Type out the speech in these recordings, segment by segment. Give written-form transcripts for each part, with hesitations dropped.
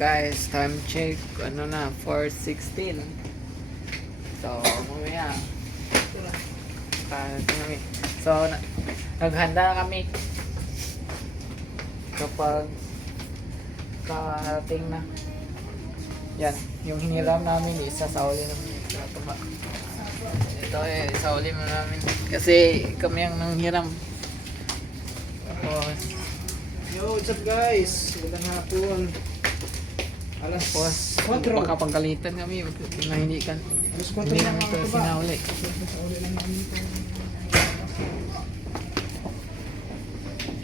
guys, time check, ano na, 4:16. So, mamaya. Kami. So, naghanda na kami. Kapag karating na. Yan, yung hiniram namin, isa sa uli namin. Ito sa uli mo namin. Kasi kami ang nanghiram. Tapos, Yo, what's up guys? Magandang hapon. Alas 4. baka pagkalitan kami, pinahindikan. Alas 4 Hindi na namin ito mga sinauli. Uli lang namin ito.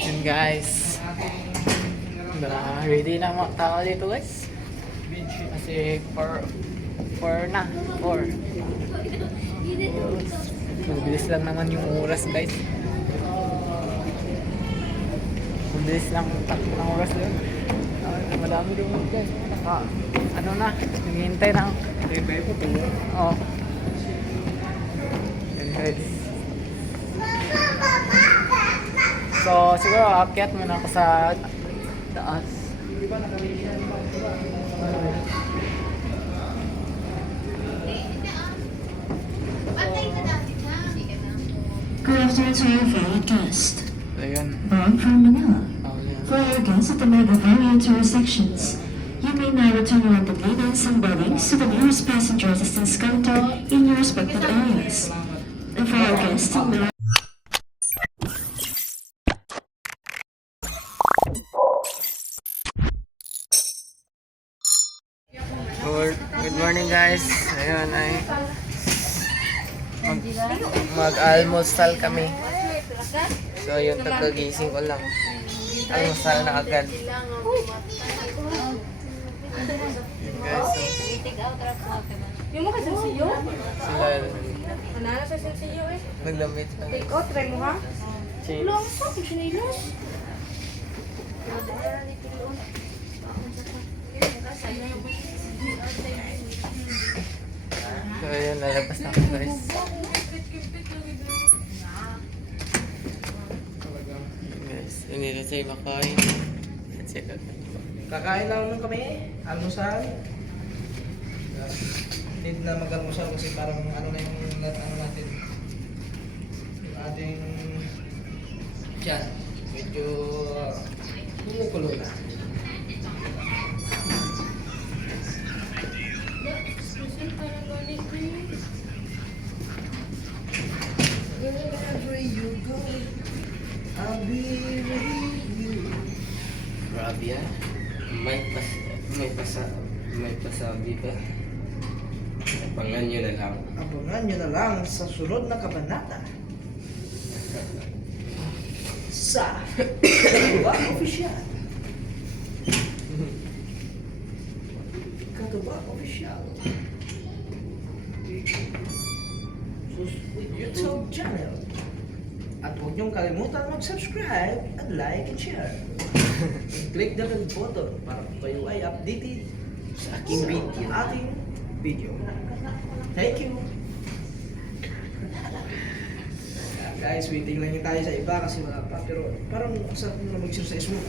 Yun guys. Ready na mga tao dito guys. Kasi 4 na. 4. Mabilis lang naman yung oras guys. Mabilis lang ng oras yun. Madami din guys. Ano na, naghihintay na. Bye po to. Oo. Yun guys. So siguro aakyat muna ako sa taas. Di ba nakalimutan ba? Good afternoon to your valued guest. Ayun. Bound from Manila. Oh, yan. For our guests at the Mega Value tourist sections, you may now return randomly and some boardings to the nearest passenger assistance counter in your respective areas. And for our guests at Mega Good morning guys. Ayun ay mag-almusal kami. So yun, pagkagising ko lang. Almusal na agad. Yun guys. Yung mga sensiyo? Sila Manana sa sensiyo eh. naglamit lang. Take out, try mo ha? Chips. Long sa kung sinilos. So ayun, lalabas na ako guys. Guys, hindi na sa'yo makain. That's it. Kakain lang naman kami. Almusal. Need na mag-almusal kasi parang ano na yung ano natin. Yung ating tiyan. Medyo kumukulo na. Wherever you go, I'll be with you. Grabe ah. May pasabi pa. Abangan nyo na lang. Abangan nyo na lang sa sunod na kabanata. Sa Kagaba Official. Kagaba Official. YouTube channel. At huwag niyong kalimutan mag-subscribe at like and share. And click the bell button para kayo ay updated sa ating video. Thank you. Guys, waiting lang tayo sa iba kasi wala pa. Pero parang sarap na mag-exercise mo.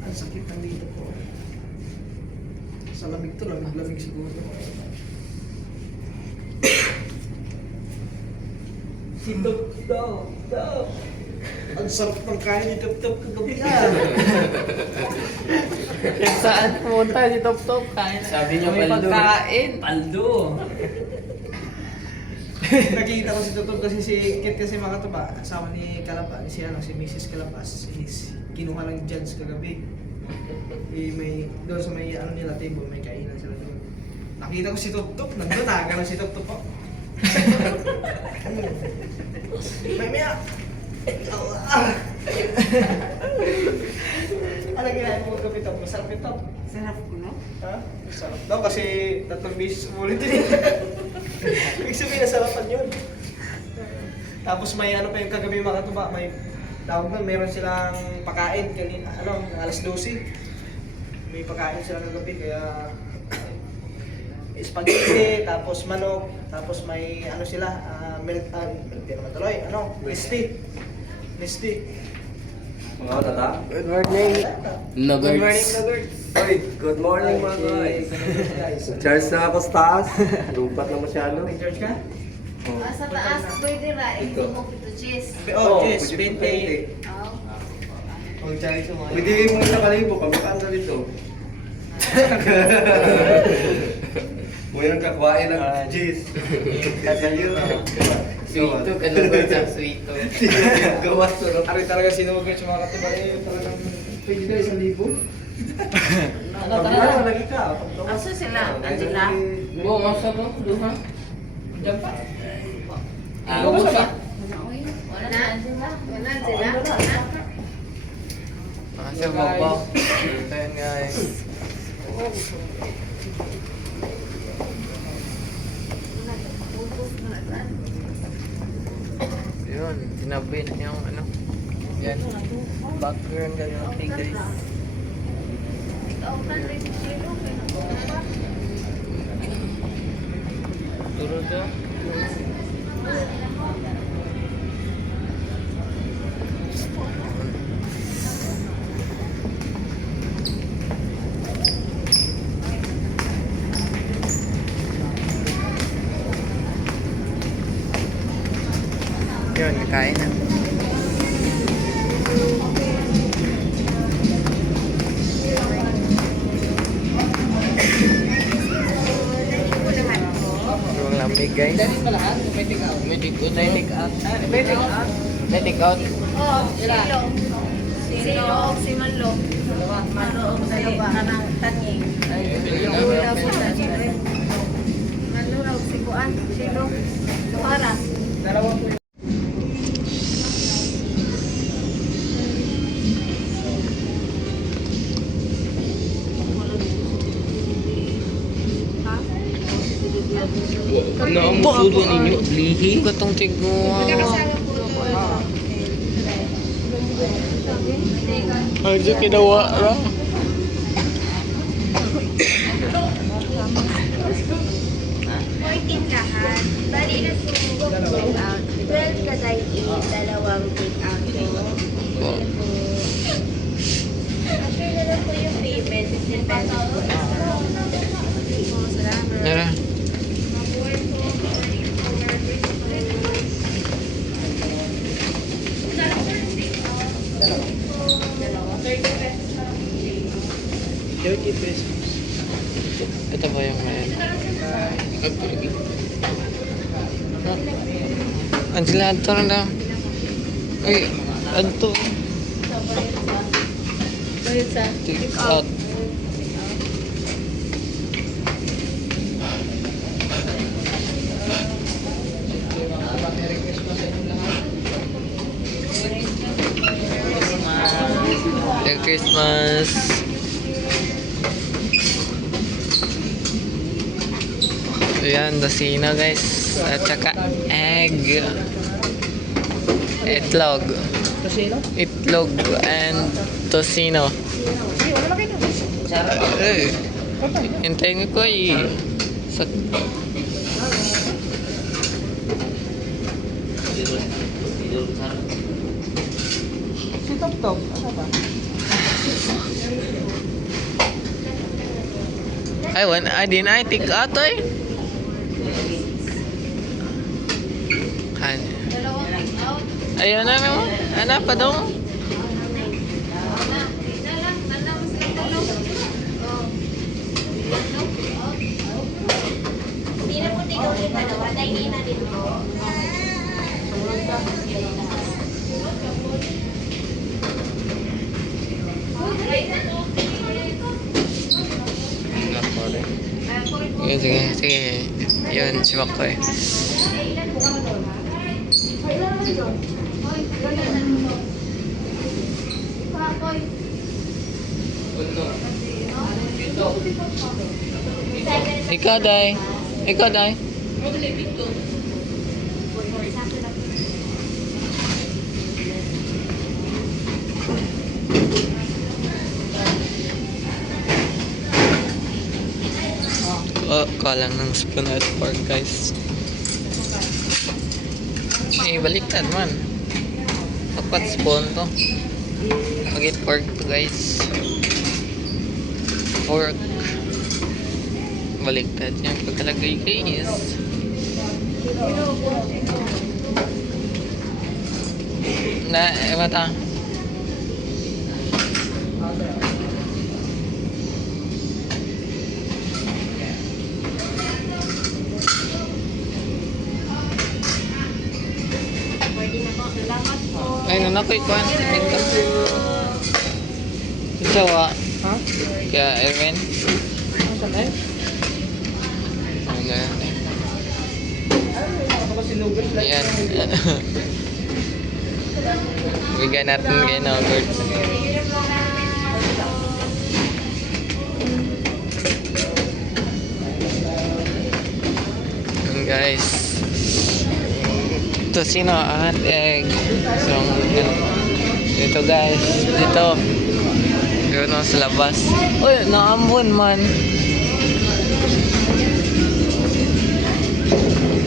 Ang sakit ng dito ko. Sa lamig to, lamig siguro. Si Top. Ang sarap ng kain ni Top kagabi na. Saan pumunta si Top Top? Kain. Sabi niyo May pagkain. Paldo. Nakikita ko si Top kasi si Kit kasi mga tuba. Kasama ni Kalapa, si Mrs. Kalapas. Kinuha lang dyan sa kagabi. May doon sa may ano nila table, may kainan sila doon. Nakita ko si Top, nandun na si Top po. Maya. Ano ginagawa mo gabi Top? Masarap yung Top. Sarap ko no? Ha? Masarap daw kasi 3 beses umulit din. Ibig sabihin nasarapan yun. Tapos may ano pa yung kagabi mga tuba, may tawag na, meron silang pakain kanina, alas 12. May pakain sila kagabi kaya spaghetti, tapos manok, tapos may ano sila, milk tea naman tuloy, ano, misty. Mga tata. Good morning. Good morning, Lugard. Oy, good morning mga guys. Guys. Charge na ako sa taas. Lumpat na masyado. May charge ka? Sa taas, pwede ra. Hindi Ito. mo kito cheese. Oh, yes, pwede 20. Oh. Oh, charge mo. Pwede mo isang kalibo, kamukhaan ka dito. Ngayon kakwain ng cheese. Sweeto ka na sa sweeto. Gawa sunod. Ari talaga sinugod sa mga katuba talagang pwede na 1,000. Pagkakas lagi ka. Asa sila? Angela? Oo, masa ba? Duha? Diyan pa? Ah, usa. Wala na Angela? Wala sila? Masa mo ba? Ito yan guys. Yun, tinabi na yung ano. Yan. Background kayo. Okay guys. Ikaw na rin sino? Turo to. Yun, kain na. Sobrang lamig guys. Dali pa lahat? May take out? May take out. May take out. May take out? May take out. Oh, silo. Silo, si Manlo. Manlo, si Kanang Tanying. Wala po Tanying. Manlo raw, si Kuan. Silo. Suhara. Dalawa po. Ano ang musulo ninyo? Lihi? Katong tigwa. Ay, di kinawa ra. Tindahan. Bali na po take out. 12 ka dine-in, dalawang take out po. After na lang po yung payment, 15 pesos po isa. Salamat. Nara. Ito ba yung ang sila ato na daw. Uy, ato. Take out. Merry Christmas. Ayan, dasina guys. At saka egg. Itlog. Tosino? Itlog and tocino. Eh, hintayin ko eh. Sa... Si Top Top. Ano ba? Ay, I didn't take out eh. Dalawang take out. Ayun na naman. Ano pa daw? Hindi na po tingnan ulit dalawa. Dine-in na din po. Sige, sige, sige. Yun, si Makoy. Ikaw, Day. Ikaw, Day. ka lang ng Esplanade Park guys. Baliktad man. Dapat spawn to. Pagit park to guys. Pork. Baliktad yung pagkalagay guys. Mata. Ay, nanakoy ko ang tingin Jawa. Ha? Kaya, Erwin. Saan eh? Ang ganyan. Ako ba sinugat lang? Ayan. Bigyan natin kayo ng birds. Ayan guys. Ito sino at egg. So, dito guys. Dito. Dito na sa labas. Uy, naambon man.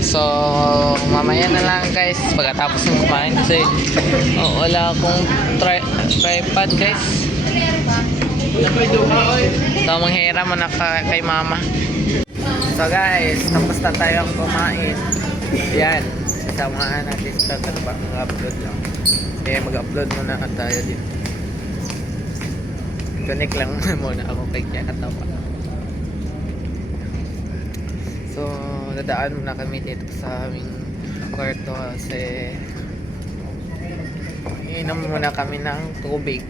So, mamaya na lang guys pagkatapos ng kumain kasi wala akong tripod guys. So, manghiram mo na kay mama. So guys, tapos na tayong kumain. Yan, sasamahan natin sa tatapang mag-upload lang. Kaya mag-upload muna tayo dito. Connect lang muna ako kay Kaya Katawa. So, dadaan muna kami dito sa aming kwarto kasi inom muna kami ng tubig.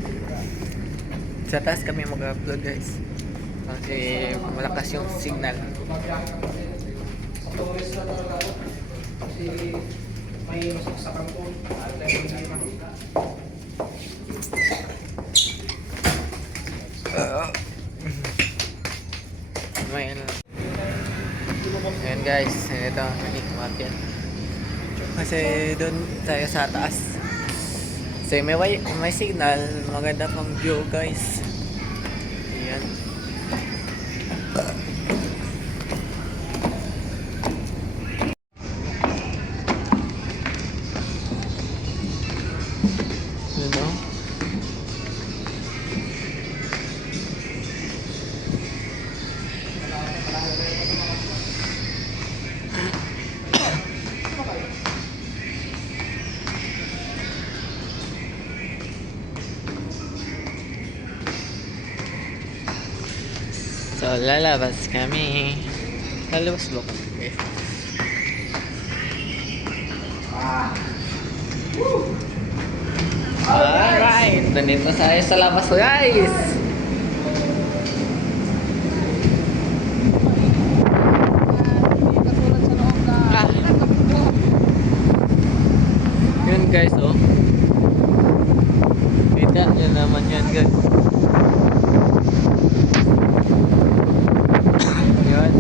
Sa taas kami mag-upload guys kasi malakas yung signal. May masaksakan po. May ano. Ayan guys, ito mini market. Kasi doon tayo sa taas. Kasi may signal, maganda pang view guys. Ayan. Yun o. So, lalabas kami. Lalabas ba? Okay. Alright! Nandito tayo sa labas guys! Ah. Yun guys oh. Kita nyo naman yan guys. Yun.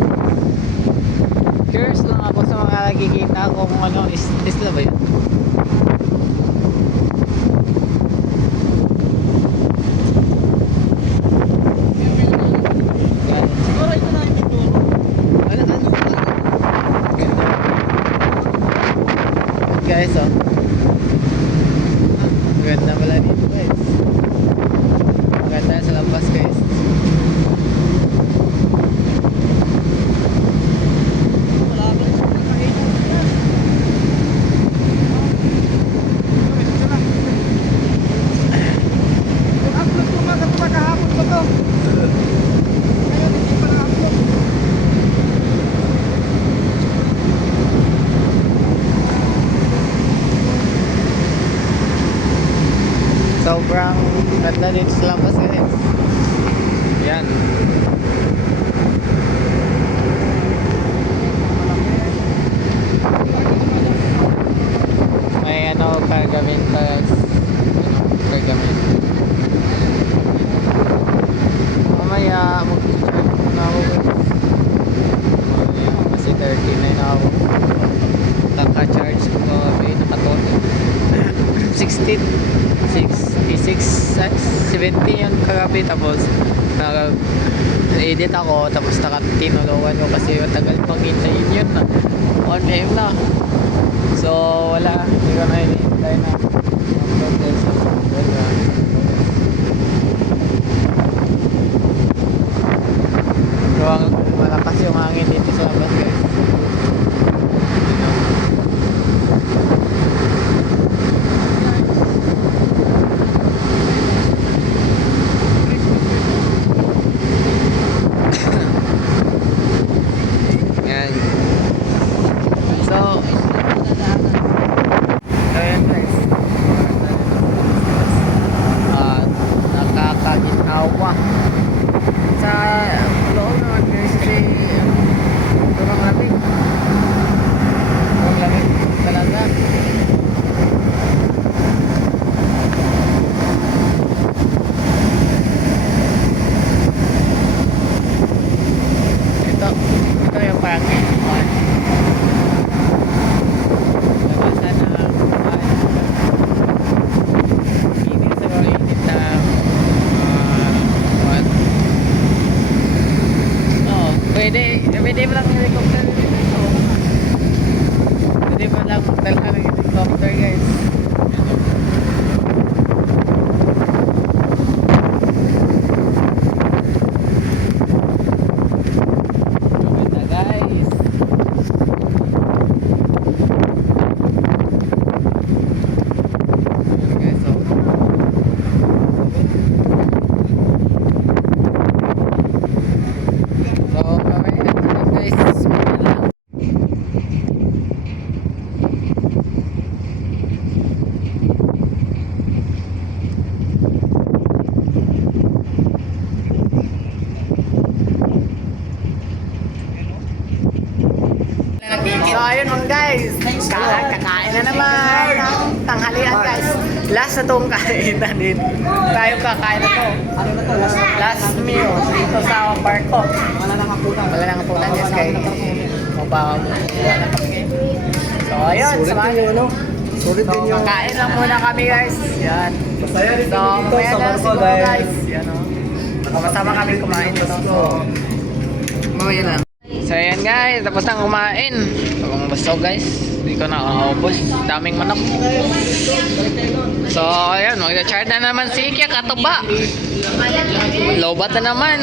Curious lang ako sa mga nakikita ko kung ano, isla ba yun? Yan. Siguro ito na yung tuturo. Ano? Ganda. Guys, oh. Ganda pala dito guys. Maganda sa labas guys. Upload ko mga katuba kahapon pa to. Ngayon hindi pa na-upload. Sobrang ganda dito sa labas guys. Yan. May ano kagamin pa guys. Ano kagamin. Mamaya mag-charge na ako guys. Mamaya kasi 39 na ako. Naka-charge ko naka-total. 16, 66, 17 yun kagabi. Tapos, edit ako. Tapos, tinulungan ko kasi matagal pang hintayin yun na. 1 PM na. So, wala. Hindi ko na hinihintay na. Upload guys. Malakas yung hangin dito sa labas guys. Yan. So, ayan guys. Nakakaginawa. Sa loob naman guys kasi sobrang lamig. Sobrang lamig talaga. Ito yung parking lot. Labasan na init sa mga init na what? Oo, pwede mo lang helicopter dito. Pwede mo lang magdala ng helicopter guys. Maganda guys. Ayan, guys, so kami guys. So ayun mga guys, kakain na naman ng tanghalian guys. Last na itong kainan din. Tayo kakain na to. Ano na to? Last meal dito sa barko. Wala nang hapunan. Wala nang kapunan guys kay mapamukuha na kami ngayon. So ayun, samahan nyo. ano? Sulit So din yung... kakain lang muna kami guys. Yan. Masaya rin So kami dito mamaya sa na barko siguro dahil... guys. Yan o. Makasama kami kumain dito. So mamaya lang. So ayan guys, tapos nang kumain. Sobrang busog guys. Hindi ko na kaubos. Daming manok. So ayan, mag-chart na naman si Ikya Katuba. Lobat na naman.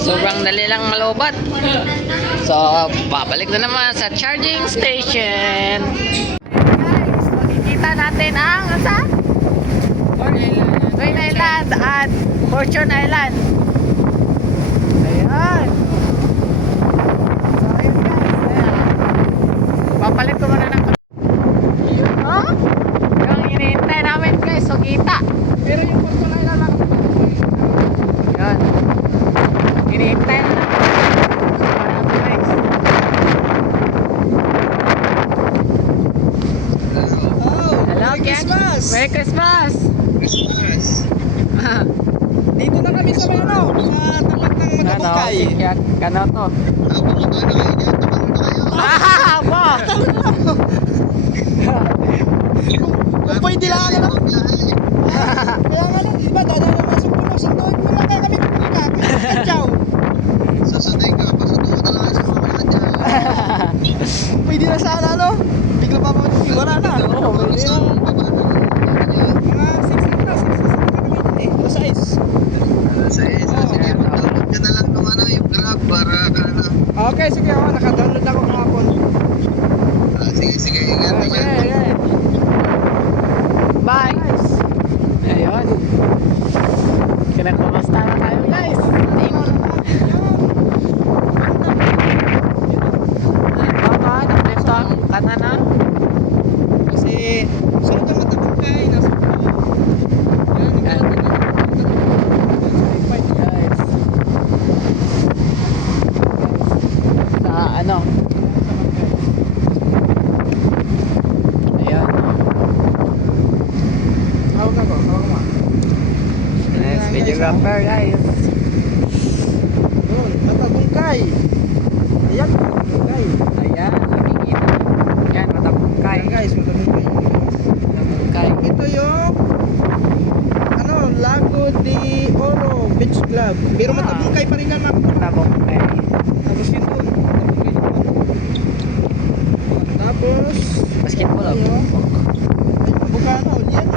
Sobrang dali lang malobat. So babalik na naman sa charging station. Guys, makikita natin ang saan? Twin Island at Fortune Island. Ayan. So ayun guys. Ayan. Papalit ko muna ng yun no? Yung hinihintay namin guys. So kita. Pero yung Fortune Island lang. Yan. Hinihintay na namin. Marami guys. Hello, Merry Ken. Christmas! Merry Christmas! Dito na kami sa ano, sa tapat ng Magkabukay. Kano to? Ah, po! Kung pwede lang ano lang. Kaya nga lang, iba, dadaan naman sa puno. Sunduin mo lang kaya kami kumika. Ciao. Pwede na sana, no? Bigla pa pa, wala na. Oo, pwede na. Mga 6 na kami dun eh. Alas 6. Okay, sige ako. Naka-download ako kahapon. Okay. Bye! Ayun. Kinakamusta na tayo guys. Baka, dito, kana na. Kasi sunod ang Magkabukay. Nasa Yan. Guys. Sa ano? Ayan. hawag ako, hawag mo. Nice videographer guys. Yun, Magkabukay. Ayan, Magkabukay. Ayan, nakikita. Yan, matapungkay. Ayan guys, Magkabukay. Matapungkay. ito yung ano, Lago de Oro Beach Club. Pero matabungkay pa rin lang mga katuba. Tabok. Tapos yun doon. Matabungkay doon. Tapos, Basketball. ay, Bukana, yan.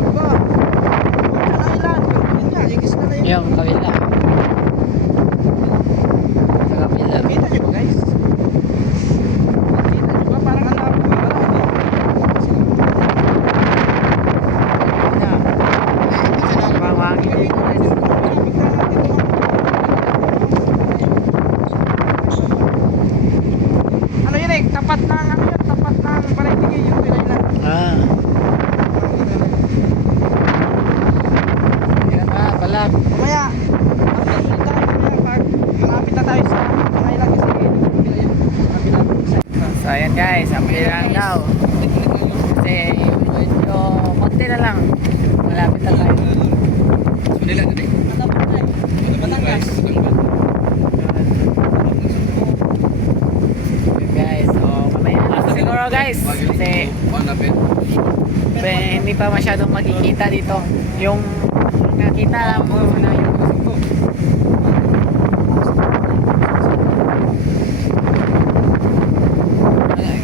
Aba, Bukana Island. Yun nga, yung isla na yun. Yung kabila. Sa kabila. Kita nyo ba guys? Kita nyo ba? Parang ang labo ba? Mawangin dito. Ano yun eh? Tapat ng ano yun? Tapat ng Balay-Tige yung Pinaylan. Ah. Yan nga pala. Mamaya, update ulit tayo mamaya pag malapit na tayo sa Pinaylan kasi Pinaylan. Malapit na sa So ayan guys, update lang daw. Kasi medyo konti na lang. Malapit na tayo. Manila dito. Batangas. Yun guys, so mamaya na siguro guys. Kasi hindi pa masyadong magkikita dito. Yung nakita lang po na yung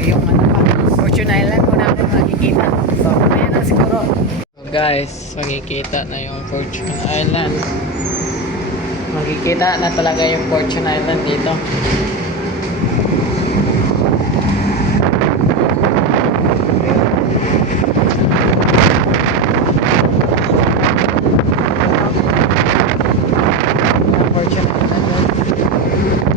yung ano pa, Fortune Island po namin makikita. So mamaya na siguro. So guys, makikita na yung Fortune Island. Makikita na talaga yung Fortune Island dito. Fortune Island.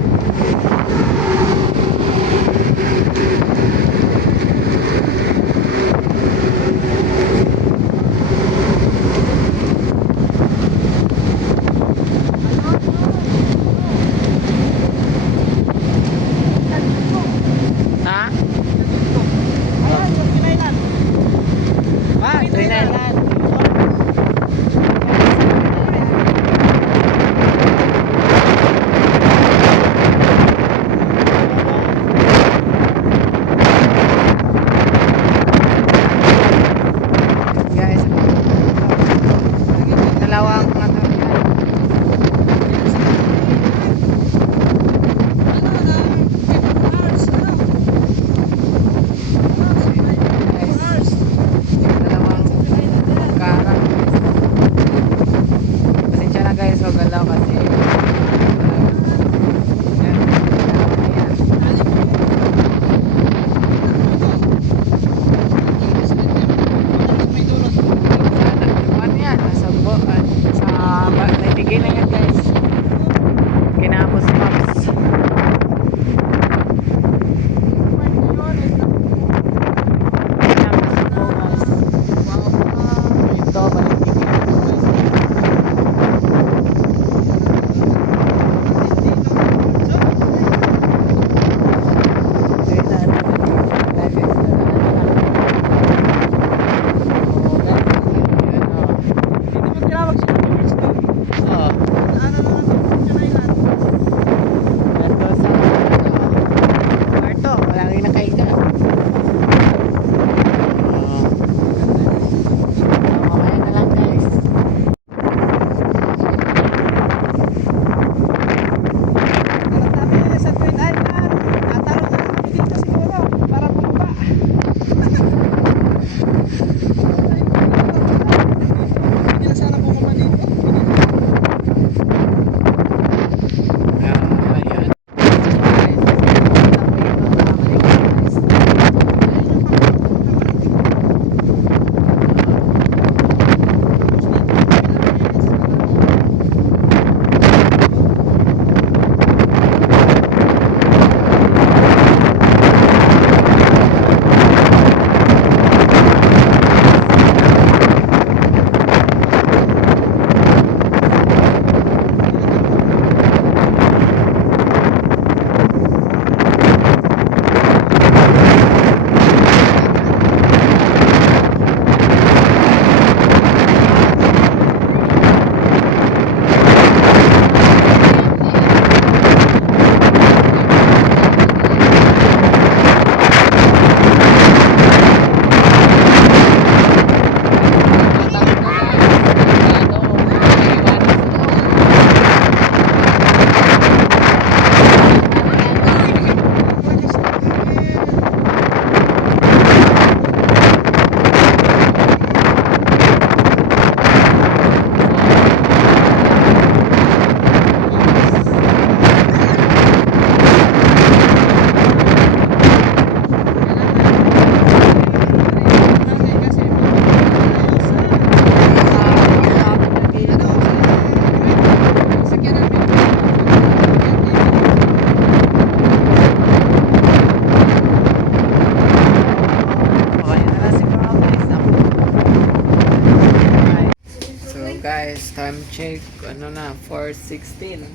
guys, time check, ano na, 4:16.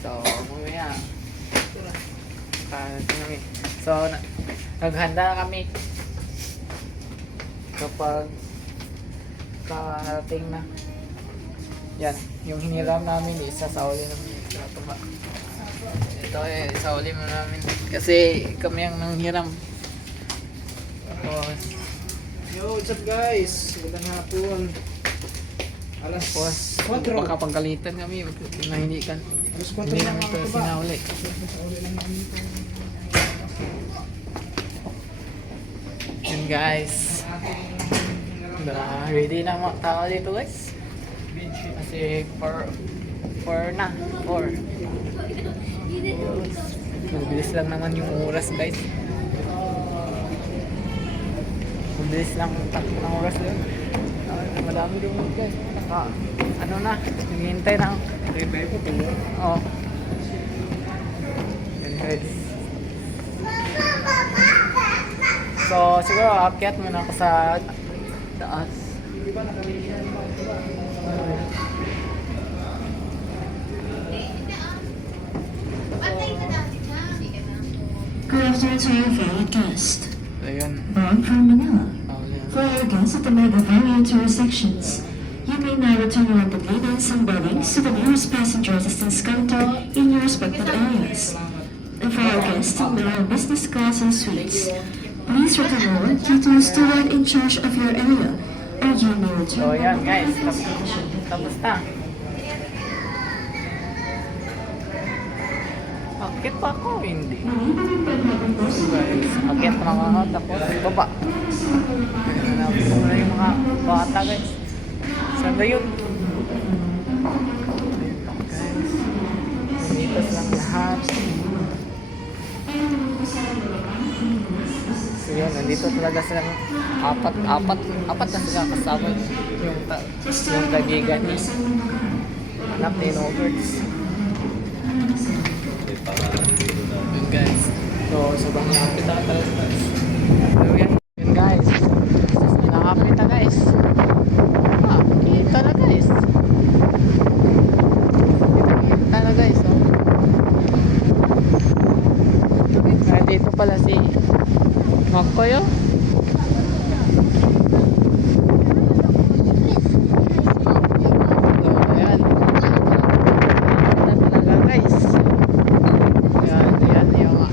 So, mamaya. Kami. So, naghanda na kami. Kapag karating na. Yan, yung hiniram namin, isa sa uli namin. Ito sa uli mo namin. Kasi kami ang nanghiram. Tapos, Yo, what's up guys? Magandang hapon. Alas Tapos, 4. baka pagkalitan kami na hindi kan. Alas 4 Hindi na namin ito mga katuba. sinauli. Sauli lang namin ito. Yan guys. Ready na mga tao dito guys. Kasi 4 na. 4. Mabilis lang naman yung oras guys. Mabilis lang ng oras yun. Madami yung guys. Ano na, naghihintay ng oh. Yan guys. So siguro aakyat muna ako sa taas. Good afternoon to your valued guest. Ayun. Bound for Manila. Ayun. For our guests at the Mega Variant Tour sections, you may now return your belongings and beddings to the nearest passenger assistance counter in your respective areas. And for our guests in Manila business class and suites, please return your key to the steward in charge of your area, or you may return. So yan guys, tapos na. Akit pa ako, hindi. Guys, akit pa lang ako, tapos baba. Hanapin ko na yung mga bata guys. Saan na yun? Guys, namitas lang lahat. So yun, nandito talaga silang apat na sila kasama yung kaibigan niya. Anak ni Roberts. Yun guys. So, sobrang lapit na talaga. So yun guys. Nakapit na guys. Kita na guys. Kita na guys. Oh. Dito pala si Makoy oh. So, ayan. Ayan na talaga guys. Ayan yung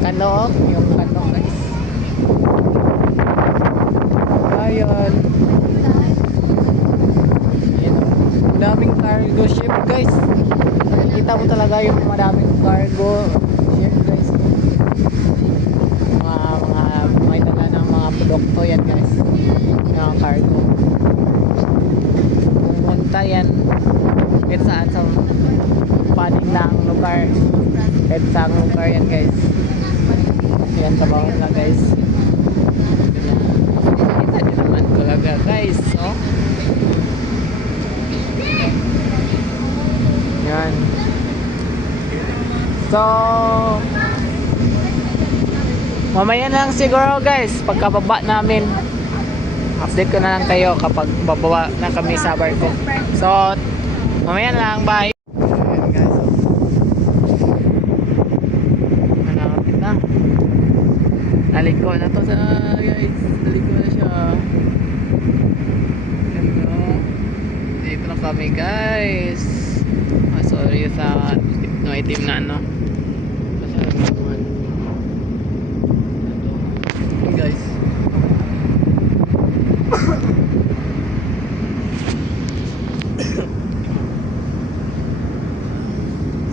kano. Yung kano guys. Ayun. Ayan oh. Madaming cargo ship guys. Nakikita mo talaga yung madaming cargo ship guys. May dala ng mga produkto yan guys, yung cargo pumunta yan kahit saan sa paning lang lugar, kahit saan lugar yan guys. Yan sa bawat na guys, kita nyo naman talaga guys oh. Yan so mamaya na lang siguro guys, pagkababa namin update ko na lang kayo kapag bababa na kami sa barko. So mamaya na lang, bye. Ayan guys, malapit na, naliko na to sa guys, naliko na siya. Dito na kami guys. Sorry sa no itim na ano guys.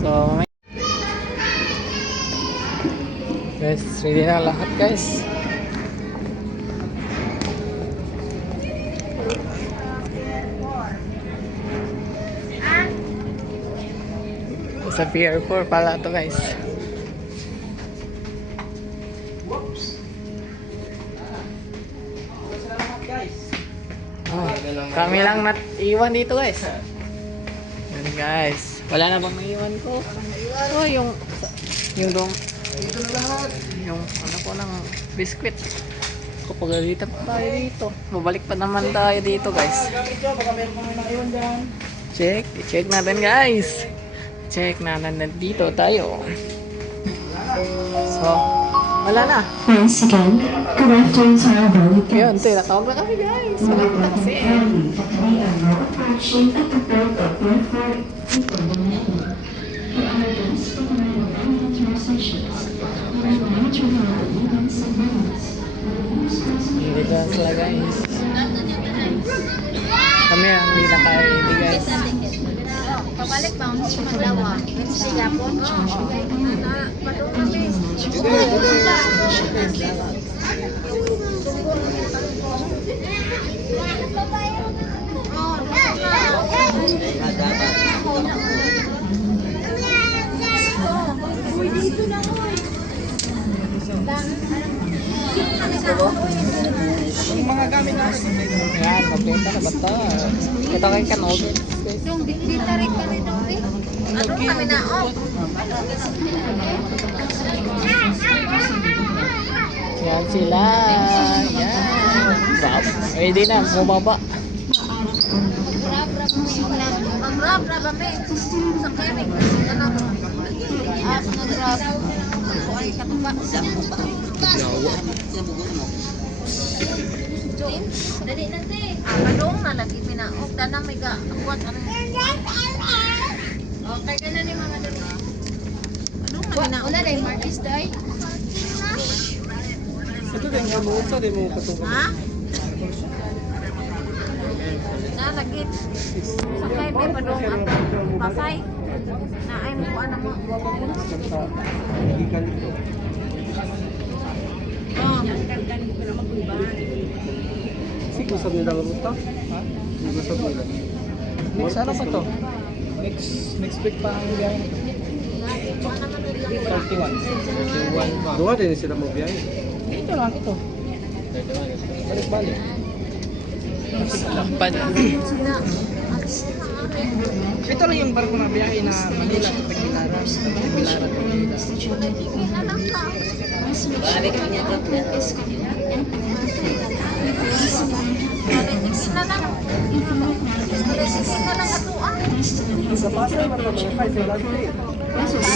So guys, ready na lahat guys. Sa Pier 4 pala to guys. Oh, kami lang iwan dito guys. Yan guys. Wala na bang naiwan ko? Oh, yung dong. Dito na lahat. Yung ano ko ng biskwit. Kapagalitan pa tayo dito. Mabalik pa naman tayo dito guys. Baka meron mga naiwan dyan. Check natin guys. Check natin dito tayo. So, wala na. Once again, good afternoon to our valued Yun, guests. tinatawag na kami guys. Wala na kasi. We are now approaching at the third airport for information. For our guests from the elevator sections, we are now turning on the ribbons and balloons. Hindi ka sila guys. Kami ang hindi naka-ready guys. Pabalik ba ang Madlawa? Wednesday yapon? Madung kami. Yung mga gamit natin. Yan, magbenta na ba ito? Ito kay Kanog. Dong, di tarik kami dong. Ano kami na off? Yan sila. Yan. Bab. Ready na, bumaba. Ang rap, kami. Sa kami. Ano? Nag-rap. Ay, katupa. Dali na te. Padung na lagi pinaok. Dana may gakuat. Okay ka na ni mga dali. Padung na pinaok. Wala dahil Martis dahil. Ito din, sa din mo katungkol. Ha? Na lagi. Sakay may padung ang pasay. Na ay mo ano mo. Oh. Gusap nila lang ito? Ha? Gusap nila. Next ano pa to? Next week pa ang biyahe nito. 31. Duwa din sila mo biyahe. Ito lang ito. Balik-balik. Ito lang yung barko na biyahe na Manila to Tagbilaran. Tagbilaran to Manila.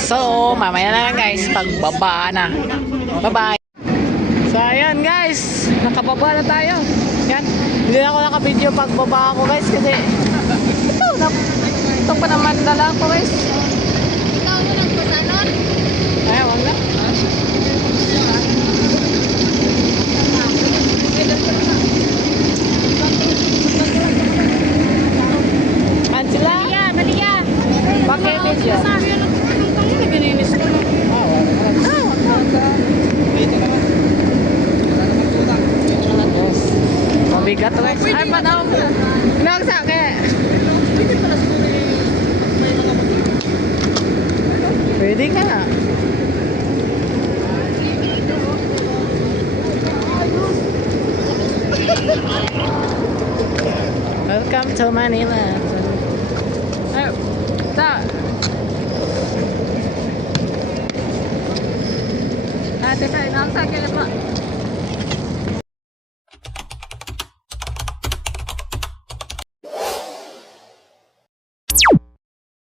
So, mamaya na lang guys, pagbaba na. Bye-bye. So, ayan guys, nakababa na tayo. Yan, hindi na ako naka-video pagbaba ako guys kasi ito pa naman dala ko guys. Ikaw mo lang po sa nun? Ay, wag na. Angela? Malia! Bakit video? Sabi yun, anong tayo na gininis ko? Dito naman. Wala naman tulang. Yes. Mabigat guys. Ay, panaw. Nang sa akin. Pwede ka na. Welcome to Manila. Ay, ta. Ate tayo, nang sa akin pa.